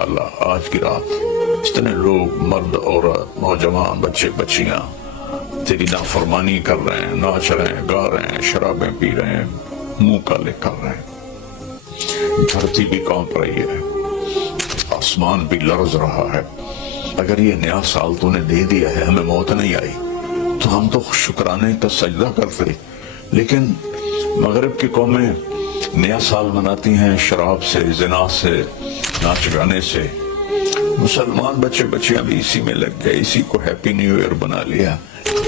یا اللہ آج کی رات اتنے لوگ مرد عورت نوجوان بچے بچیاں تیری نافرمانی کر رہے ہیں، ناچ رہے ہیں، گا رہے ہیں، شرابیں پی رہے ہیں، منہ کالے کر رہے ہیں، دھرتی بھی کانپ رہی ہے، آسمان بھی لرز رہا ہے۔ اگر یہ نیا سال تو نے دے دیا ہے، ہمیں موت نہیں آئی تو ہم تو شکرانے کا سجدہ کرتے، لیکن مغرب کی قومیں نیا سال مناتی ہیں شراب سے، زنا سے، ناچ گانے سے۔ مسلمان بچے بچیاں بھی اسی میں لگ گئے، اسی کو ہیپی نیو ایئر بنا لیا۔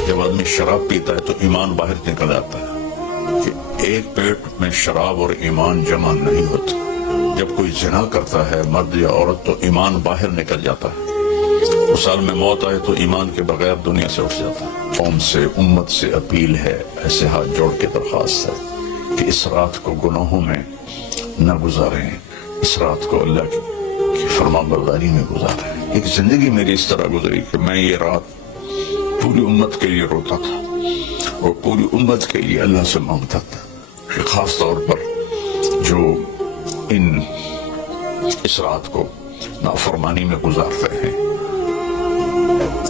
جب آدمی شراب پیتا ہے تو ایمان باہر نکل آتا ہے کہ ایک پیٹ میں شراب اور ایمان جمع نہیں ہوتا۔ جب کوئی زنا کرتا ہے مرد یا عورت تو ایمان باہر نکل جاتا ہے۔ اس سال میں موت آئے تو ایمان کے بغیر دنیا سے اٹھ جاتا ہے۔ قوم سے، امت سے اپیل ہے، ایسے ہاتھ جوڑ کے درخواست ہے کہ اس رات کو گناہوں میں نہ گزاریں، اس رات کو اللہ کی فرما برداری میں گزاریں۔ ایک زندگی میری اس طرح گزری کہ میں یہ رات پوری امت کے لیے روتا تھا اور پوری امت کے لیے اللہ سے مانگتا تھا کہ خاص طور پر جو اس رات کو نافرمانی میں گزارتے ہیں،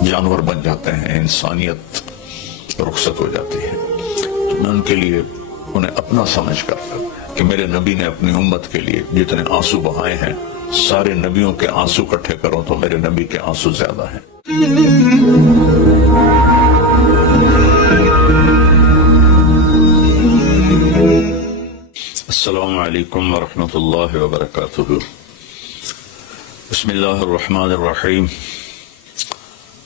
جانور بن جاتے ہیں، انسانیت رخصت ہو جاتی ہے، تو میں ان کے لیے انہیں اپنا سمجھ کر کہ میرے نبی نے اپنی امت کے لیے جتنے آنسو بہائے ہیں، سارے نبیوں کے آنسو اکٹھے کرو تو میرے نبی کے آنسو زیادہ ہیں۔ السلام علیکم ورحمۃ اللہ وبرکاتہ۔ بسم اللہ الرحمن الرحیم،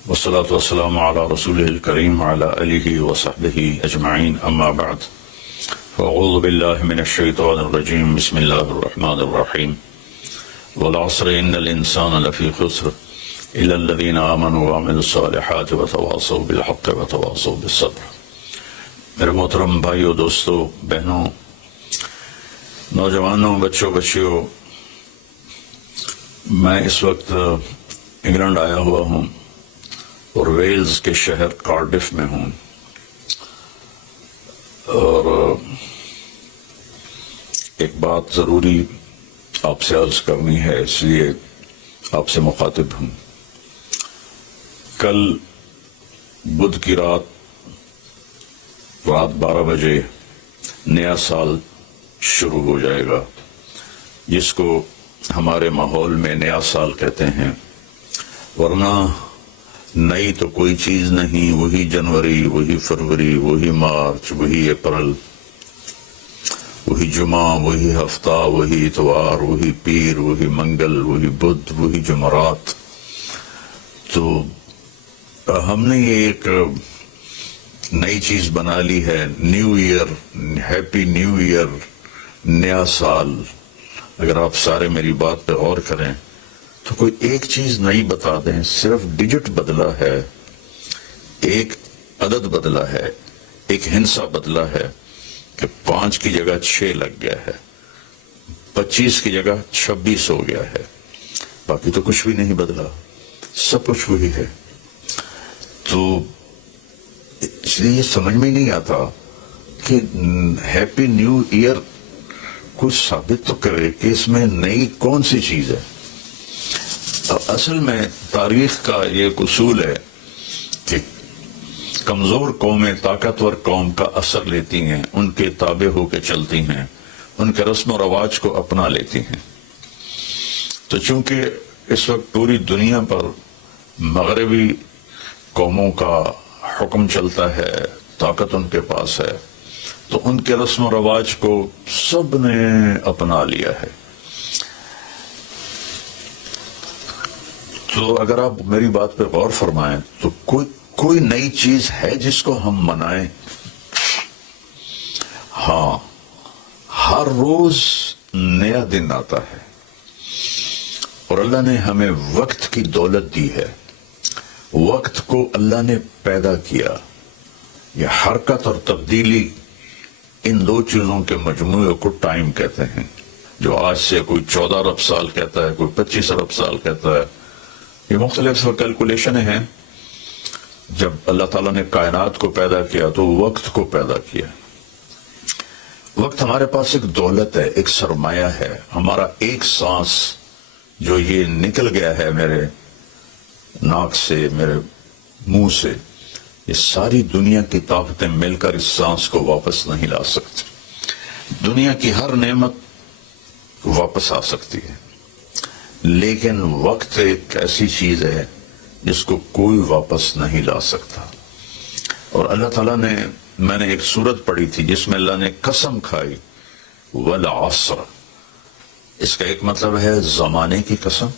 والصلاة والسلام علی رسولہ الکریم وعلی آلہ وصحبہ اجمعین، اما بعد، فاعوذ باللہ من الشیطان الرجیم، بسم اللہ الرحمن الرحیم، والعصر ان الانسان لفی خسر الا الذین آمنوا وعملوا الصالحات وتواصوا بالحق وتواصوا بالصبر۔ میرے محترم بھائیو، دوستو، بہنوں، نوجوانوں، بچوں، بچیوں، میں اس وقت انگلینڈ آیا ہوا ہوں اور ویلز کے شہر کارڈف میں ہوں، اور ایک بات ضروری آپ سے عرض کرنی ہے، اس لیے آپ سے مخاطب ہوں۔ کل بدھ کی رات 12 بجے نیا سال شروع ہو جائے گا، جس کو ہمارے ماحول میں نیا سال کہتے ہیں، ورنہ نئی تو کوئی چیز نہیں، وہی جنوری، وہی فروری، وہی مارچ، وہی اپریل، وہی جمعہ، وہی ہفتہ، وہی اتوار، وہی پیر، وہی منگل، وہی بدھ، وہی جمعرات۔ تو ہم نے یہ ایک نئی چیز بنا لی ہے، new year, happy new year, نیا سال۔ اگر آپ سارے میری بات پہ غور کریں تو کوئی ایک چیز نئی بتا دیں، صرف ڈیجٹ بدلا ہے، ایک عدد بدلا ہے، ایک ہندسہ بدلا ہے کہ 5 کی جگہ 6 لگ گیا ہے، 25 کی جگہ 26 ہو گیا ہے، باقی تو کچھ بھی نہیں بدلا، سب کچھ وہی ہے۔ تو اس لیے یہ سمجھ میں نہیں آتا کہ ہیپی نیو ایئر کچھ ثابت تو کرے کہ اس میں نئی کون سی چیز ہے۔ اصل میں تاریخ کا یہ اصول ہے کہ کمزور قومیں طاقتور قوم کا اثر لیتی ہیں، ان کے تابع ہو کے چلتی ہیں، ان کے رسم و رواج کو اپنا لیتی ہیں۔ تو چونکہ اس وقت پوری دنیا پر مغربی قوموں کا حکم چلتا ہے، طاقت ان کے پاس ہے، تو ان کے رسم و رواج کو سب نے اپنا لیا ہے۔ تو اگر آپ میری بات پہ غور فرمائیں تو کوئی نئی چیز ہے جس کو ہم منائیں؟ ہاں، ہر روز نیا دن آتا ہے، اور اللہ نے ہمیں وقت کی دولت دی ہے۔ وقت کو اللہ نے پیدا کیا، یہ حرکت اور تبدیلی، ان دو چیزوں کے مجموعے کو ٹائم کہتے ہیں، جو آج سے کوئی 14 ارب سال کہتا ہے، کوئی 25 ارب سال کہتا ہے۔ یہ مختلف کیلکولیشنیں ہیں۔ جب اللہ تعالیٰ نے کائنات کو پیدا کیا تو وقت کو پیدا کیا۔ وقت ہمارے پاس ایک دولت ہے، ایک سرمایہ ہے۔ ہمارا ایک سانس جو یہ نکل گیا ہے میرے ناک سے، میرے منہ سے، یہ ساری دنیا کی طاقتیں مل کر اس سانس کو واپس نہیں لا سکتی۔ دنیا کی ہر نعمت واپس آ سکتی ہے، لیکن وقت ایک ایسی چیز ہے جس کو کوئی واپس نہیں لا سکتا۔ اور اللہ تعالیٰ نے، میں نے ایک سورت پڑھی تھی جس میں اللہ نے قسم کھائی، والعصر، اس کا ایک مطلب ہے زمانے کی قسم،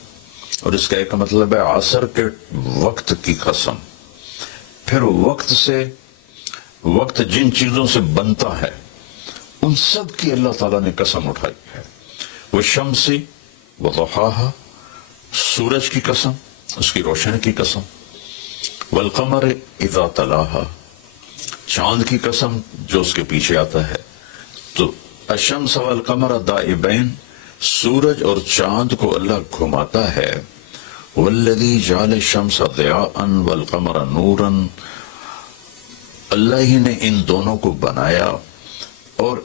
اور اس کا ایک مطلب ہے عصر کے وقت کی قسم۔ پھر وقت جن چیزوں سے بنتا ہے ان سب کی اللہ تعالیٰ نے قسم اٹھائی ہے۔ وہ شمسی وضحاہا، سورج کی قسم، اس کی روشنی کی قسم، والقمر اذا تلاہا، چاند کی قسم جو اس کے پیچھے آتا ہے۔ تو الشمس والقمر دائبین، سورج اور چاند کو اللہ گھماتا ہے۔ والذی جعل الشمس ضیاء والقمر نورا، اللہ ہی نے ان دونوں کو بنایا، اور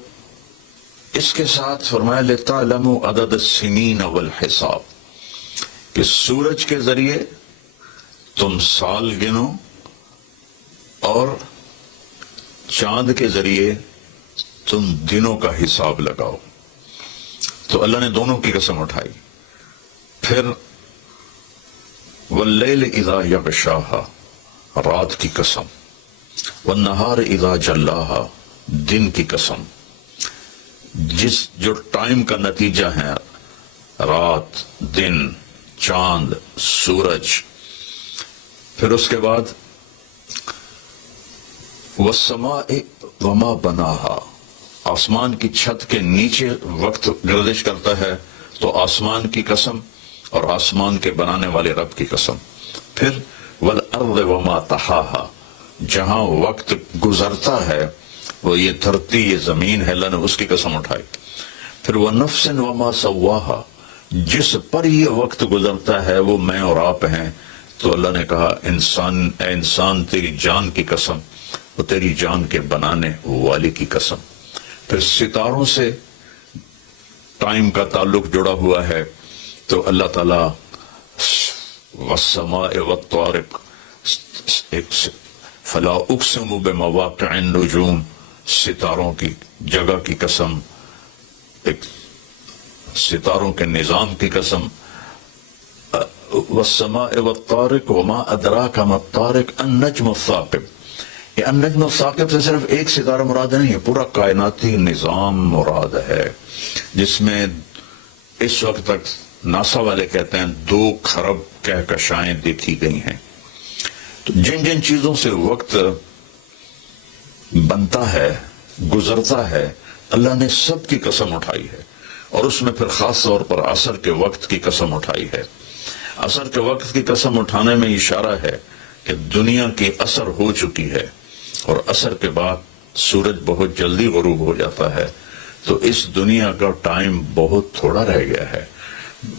اس کے ساتھ فرمایا لِتَعْلَمُوا عَدَدَ السِّنِينَ وَالْحِسَابِ، کہ سورج کے ذریعے تم سال گنو اور چاند کے ذریعے تم دنوں کا حساب لگاؤ۔ تو اللہ نے دونوں کی قسم اٹھائی۔ پھر واللیل اذا یغشاہا، رات کی قسم، والنہار اذا جلاہا، دن کی قسم، جو ٹائم کا نتیجہ ہے، رات، دن، چاند، سورج۔ پھر اس کے بعد والسماء وما بناہا، آسمان کی چھت کے نیچے وقت گردش کرتا ہے، تو آسمان کی قسم اور آسمان کے بنانے والے رب کی قسم۔ پھر والارض وما طحاہا، جہاں وقت گزرتا ہے وہ یہ دھرتی، یہ زمین ہے، اللہ نے اس کی قسم اٹھائی۔ پھر ونفس وما سواہا، جس پر یہ وقت گزرتا ہے وہ میں اور آپ ہیں، تو اللہ نے کہا اے انسان تیری جان کی قسم، وہ تیری جان کے بنانے والی کی قسم۔ پھر ستاروں سے ٹائم کا تعلق جڑا ہوا ہے، تو اللہ تعالیٰ والسماء والطارق، فلا اقسم بمواقع النجوم، ستاروں کی جگہ کی قسم، ایک ستاروں کے نظام کی قسم۔ والسماء والطارق وما ادراک ما الطارق النجم الثاقب، یہ النجم الثاقب سے صرف ایک ستارہ مراد نہیں ہے، پورا کائناتی نظام مراد ہے، جس میں اس وقت تک ناسا والے کہتے ہیں 2 کھرب کہکشائیں دیکھی گئی ہیں۔ تو جن جن چیزوں سے وقت بنتا ہے، گزرتا ہے، اللہ نے سب کی قسم اٹھائی ہے، اور اس میں پھر خاص طور پر عصر کے وقت کی قسم اٹھائی ہے۔ عصر کے وقت کی قسم اٹھانے میں اشارہ ہے کہ دنیا کی عصر ہو چکی ہے، اور عصر کے بعد سورج بہت جلدی غروب ہو جاتا ہے، تو اس دنیا کا ٹائم بہت تھوڑا رہ گیا ہے۔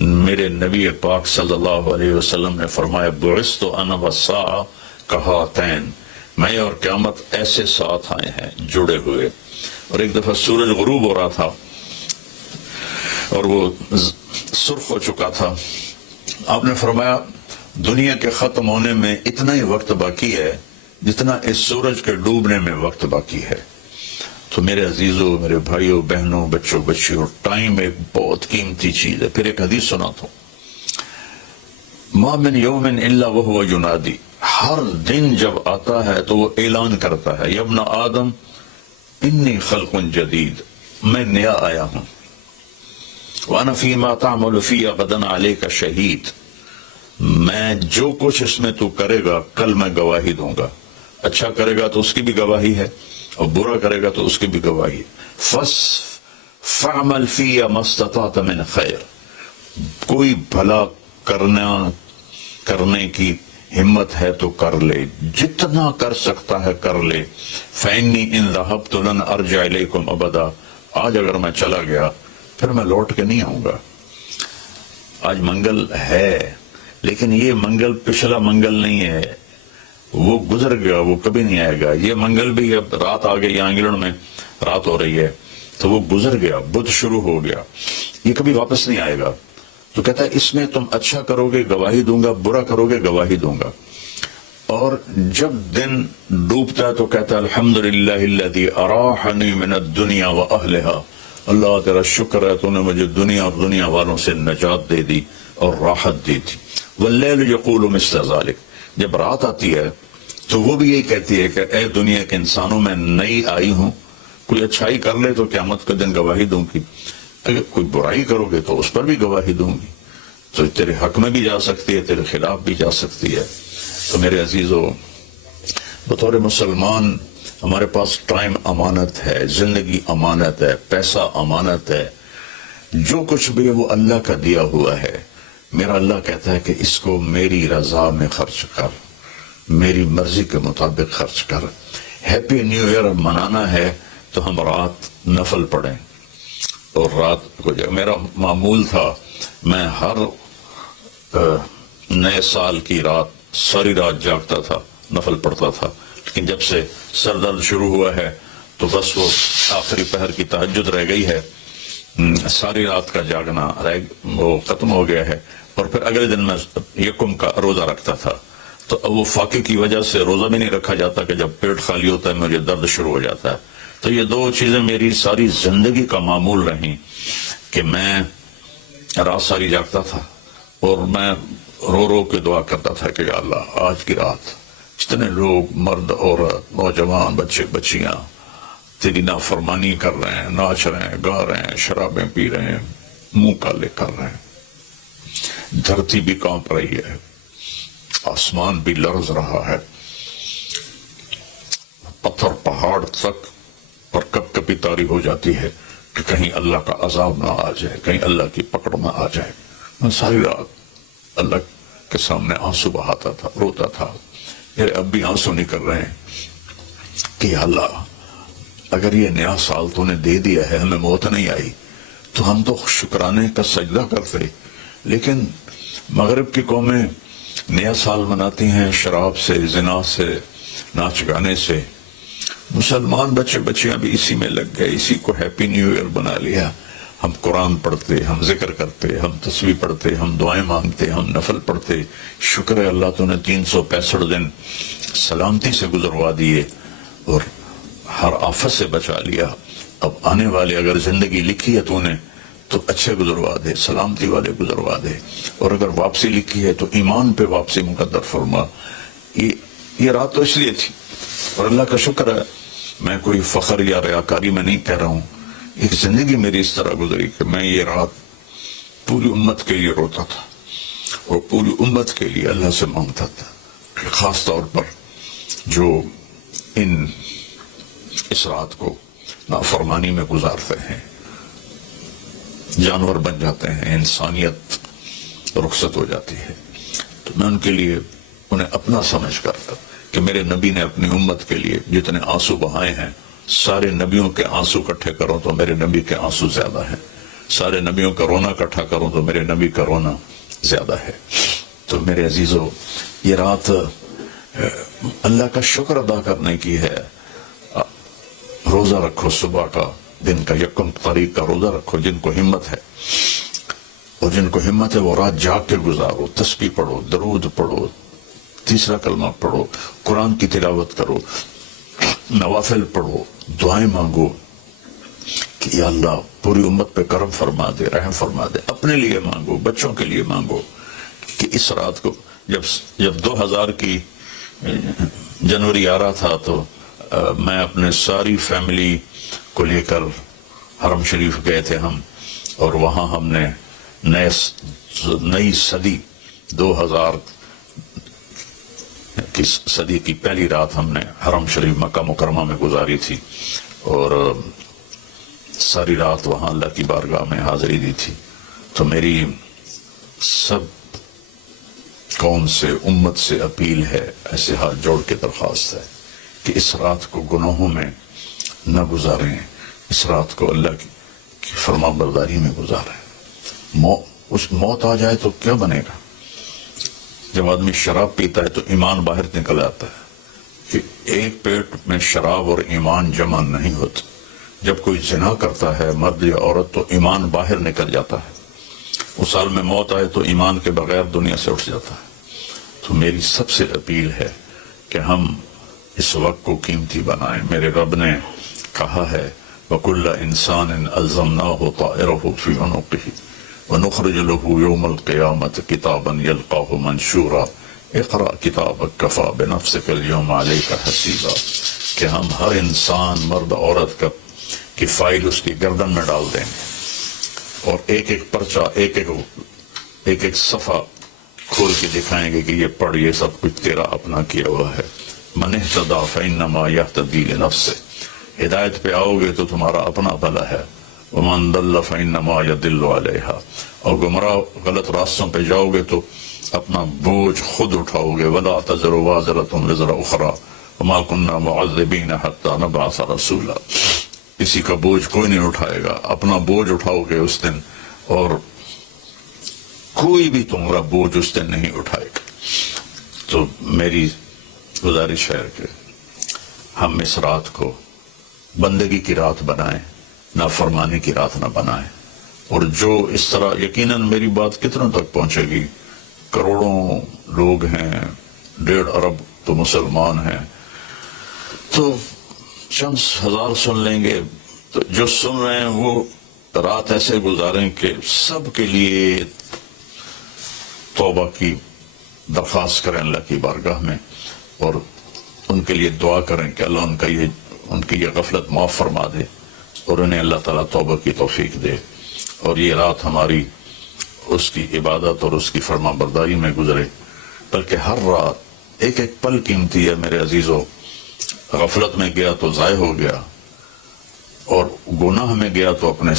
میرے نبی پاک صلی اللہ علیہ وسلم نے فرمایا بعثت انا والساعہ کہاتین، میں اور قیامت ایسے ساتھ آئے ہیں جڑے ہوئے۔ اور ایک دفعہ سورج غروب ہو رہا تھا اور وہ سرخ ہو چکا تھا، آپ نے فرمایا دنیا کے ختم ہونے میں اتنا ہی وقت باقی ہے جتنا اس سورج کے ڈوبنے میں وقت باقی ہے۔ تو میرے عزیزوں، میرے بھائیوں، بہنوں، بچوں، بچیوں، ٹائم ایک بہت قیمتی چیز ہے۔ پھر ایک حدیث سناتا ہوں، ما من یوم الا وهو ینادی، ہر دن جب آتا ہے تو وہ اعلان کرتا ہے، یا ابن آدم انی خلق جدید، میں نیا آیا ہوں، وانا فیما تعمل فی غدا علیک شہید، میں جو کچھ اس میں تو کرے گا کل میں گواہی دوں گا، اچھا کرے گا تو اس کی بھی گواہی ہے، اور برا کرے گا تو اس کی بھی گواہی ہے۔ فَعْمَلْ فِيَ مَا اسْتَطَعْتَ مِنْ خَيْرٍ، کوئی بھلا کرنے کی ہمت ہے تو کر لے، جتنا کر سکتا ہے کر لے۔ فَإِنِّي إِنْ ذَهَبْتُ لَنْ أَرْجِعَ إِلَيْكُمْ أَبَدًا، آج اگر میں چلا گیا پھر میں لوٹ کے نہیں آؤں گا۔ آج منگل ہے، لیکن یہ منگل پچھلا منگل نہیں ہے، وہ گزر گیا، وہ کبھی نہیں آئے گا۔ یہ منگل بھی اب رات آ گئی، انگلینڈ میں رات ہو رہی ہے، تو وہ گزر گیا، بدھ شروع ہو گیا، یہ کبھی واپس نہیں آئے گا۔ تو کہتا ہے اس میں تم اچھا کرو گے گواہی دوں گا، برا کرو گے گواہی دوں گا. اور جب دن ڈوبتا ہے تو کہتا ہے الحمدللہ الذی اراحنی من الدنیا واہلہا، اللہ تیرا شکر ہے تو نے مجھے دنیا اور دنیا والوں سے نجات دے دی اور راحت دی تھی. واللیل یقول مثل ذلک، جب رات آتی ہے تو وہ بھی یہی کہتی ہے کہ اے دنیا کے انسانوں میں نئی آئی ہوں، کوئی اچھائی کر لے تو قیامت کے دن گواہی دوں گی، اگر کوئی برائی کرو گے تو اس پر بھی گواہی دوں گی. تو تیرے حق میں بھی جا سکتی ہے، تیرے خلاف بھی جا سکتی ہے. تو میرے عزیزو، بطور مسلمان ہمارے پاس ٹائم امانت ہے، زندگی امانت ہے، پیسہ امانت ہے، جو کچھ بھی ہے وہ اللہ کا دیا ہوا ہے. میرا اللہ کہتا ہے کہ اس کو میری رضا میں خرچ کر، میری مرضی کے مطابق خرچ کر. ہیپی نیو ایئر منانا ہے تو ہم رات نفل پڑھیں. اور رات کو میرا معمول تھا، میں ہر نئے سال کی رات ساری رات جاگتا تھا، نفل پڑھتا تھا. لیکن جب سے سر درد شروع ہوا ہے تو بس وہ آخری پہر کی تہجد رہ گئی ہے، ساری رات کا جاگنا وہ ختم ہو گیا ہے. اور پھر اگلے دن میں یکم کا روزہ رکھتا تھا، تو اب وہ فاقے کی وجہ سے روزہ بھی نہیں رکھا جاتا کہ جب پیٹ خالی ہوتا ہے مجھے درد شروع ہو جاتا ہے. تو یہ دو چیزیں میری ساری زندگی کا معمول رہیں کہ میں رات ساری جاگتا تھا اور میں رو رو کے دعا کرتا تھا کہ یا اللہ آج کی رات جتنے لوگ مرد عورت نوجوان بچے بچیاں تیری نافرمانی کر رہے ہیں، ناچ رہے ہیں، گا رہے ہیں، شرابیں پی رہے ہیں، منہ کالے کر رہے ہیں، دھرتی بھی کانپ رہی ہے، آسمان بھی لرز رہا ہے، پتھر پہاڑ تک اور کب کبھی تاری ہو جاتی ہے کہ کہیں اللہ کا عذاب نہ آ جائے، کہیں اللہ کی پکڑ نہ آ جائے. میں ساری رات اللہ کے سامنے آنسو بہاتا تھا، روتا تھا. میرے اب بھی آنسو نکل رہے ہیں کہ اللہ اگر یہ نیا سال تو نے دے دیا ہے، ہمیں موت نہیں آئی تو ہم تو شکرانے کا سجدہ کرتے. لیکن مغرب کی قومیں نیا سال مناتی ہیں شراب سے، زنا سے، ناچ گانے سے. مسلمان بچے بچیاں بھی اسی میں لگ گئے، اسی کو ہیپی نیو ایئر بنا لیا. ہم قرآن پڑھتے، ہم ذکر کرتے، ہم تسبیح پڑھتے، ہم دعائیں مانگتے، ہم نفل پڑھتے. شکر ہے اللہ تو نے 365 دن سلامتی سے گزروا دیے اور ہر آفت سے بچا لیا. اب آنے والے اگر زندگی لکھی ہے تو نے تو اچھے گزروا دے، سلامتی والے گزروا دے. اور اگر واپسی لکھی ہے تو ایمان پہ واپسی مقدر فرما. یہ رات تو اس لیے تھی اور اللہ کا شکر ہے میں کوئی فخر یا ریاکاری میں نہیں کہہ رہا ہوں. ایک زندگی میری اس طرح گزری کہ میں یہ رات پوری امت کے لیے روتا تھا اور پوری امت کے لیے اللہ سے مانگتا تھا کہ خاص طور پر جو اس رات کو نافرمانی میں گزارتے ہیں، جانور بن جاتے ہیں، انسانیت رخصت ہو جاتی ہے، تو میں ان کے لیے انہیں اپنا سمجھ کر کہ میرے نبی نے اپنی امت کے لیے جتنے آنسو بہائے ہیں، سارے نبیوں کے آنسو اکٹھے کروں تو میرے نبی کے آنسو زیادہ ہیں، سارے نبیوں کا رونا اکٹھا کروں تو میرے نبی کا رونا زیادہ ہے. تو میرے عزیزو، یہ رات اللہ کا شکر ادا کرنے کی ہے. روزہ رکھو، صبح کا دن کا یکم تاریخ کا روزہ رکھو جن کو ہمت ہے، اور جن کو ہمت ہے وہ رات جاگ کے گزارو. تسبیح پڑھو، درود پڑھو، تیسرا کلمہ پڑھو، قرآن کی تلاوت کرو، نوافل پڑھو، دعائیں مانگو کہ یا اللہ پوری امت پہ کرم فرما دے، رحم فرما دے. اپنے لیے مانگو، بچوں کے لیے مانگو کہ اس رات کو جب 2000 کی جنوری آ رہا تھا تو میں اپنے ساری فیملی کو لے کر حرم شریف گئے تھے ہم، اور وہاں ہم نے نئی صدی 2000 کی صدی کی پہلی رات ہم نے حرم شریف مکہ مکرمہ میں گزاری تھی، اور ساری رات وہاں اللہ کی بارگاہ میں حاضری دی تھی. تو میری سب قوم سے، امت سے اپیل ہے، ایسے ہاتھ جوڑ کے درخواست ہے کہ اس رات کو گناہوں میں نہ گزاریں، اس رات کو اللہ کی فرما برداری میں گزاریں. موت آ جائے تو کیا بنے گا؟ جب آدمی شراب پیتا ہے تو ایمان باہر نکل آتا ہے کہ ایک پیٹ میں شراب اور ایمان جمع نہیں ہوتا. جب کوئی زنا کرتا ہے مرد یا عورت تو ایمان باہر نکل جاتا ہے. اس سال میں موت آئے تو ایمان کے بغیر دنیا سے اٹھ جاتا ہے. تو میری سب سے اپیل ہے کہ ہم اس وقت کو قیمتی بنائیں. میرے رب نے کہا ہے وَكُلَّ إِنسَانٍ أَلْزَمْنَاهُ طَائِرَهُ فِي عُنُقِهِ وَنُخْرِجُ لَهُ يَوْمَ الْقِيَامَةِ كِتَابًا يَلْقَاهُ مَنْشُورًا اقرأ كِتَابَكَ كَفَى بِنَفْسِكَ الْيَوْمَ عَلَيْكَ حَسِيبًا کہ ہم ہر انسان مرد عورت کی فائل اس کی گردن میں ڈال دیں گے اور ایک ایک پرچہ ایک ایک صفحہ کھول کے دکھائیں گے کہ یہ پڑھ، یہ سب کچھ تیرا اپنا کیا ہوا ہے. من اہتدی فإنما یہتدی لنفسہ، ہدایت پہ آؤ گے تو تمہارا اپنا بھلا ہے. ومن ضل فإنما يضل علیہا، اور گمراہ غلط راستوں پہ جاؤ گے تو اپنا بوجھ خود اٹھاؤ گے. ولا تزر وازرۃ وزر اخری وما كنا معذبین حتی نبعث رسولا، کسی کا بوجھ کوئی نہیں اٹھائے گا، اپنا بوجھ اٹھاؤ گے اس دن، اور کوئی بھی تمہارا بوجھ اس دن نہیں اٹھائے گا. تو میری گزارش ہے کہ ہم اس رات کو بندگی کی رات بنائیں، نافرمانی کی رات نہ بنائیں. اور جو اس طرح، یقیناً میری بات کتنے تک پہنچے گی، کروڑوں لوگ ہیں، 1.5 ارب تو مسلمان ہیں، تو چند ہزار سن لیں گے. تو جو سن رہے ہیں وہ رات ایسے گزاریں کہ سب کے لیے توبہ کی درخواست کریں اللہ کی بارگاہ میں، اور ان کے لیے دعا کریں کہ اللہ ان کی یہ غفلت معاف فرما دے اور انہیں اللہ تعالیٰ توبہ کی توفیق دے، اور یہ رات ہماری اس کی عبادت اور اس کی فرما برداری میں گزرے. بلکہ ہر رات ایک ایک پل قیمتی ہے میرے عزیزو. غفلت میں گیا تو ضائع ہو گیا، اور گناہ میں گیا تو اپنے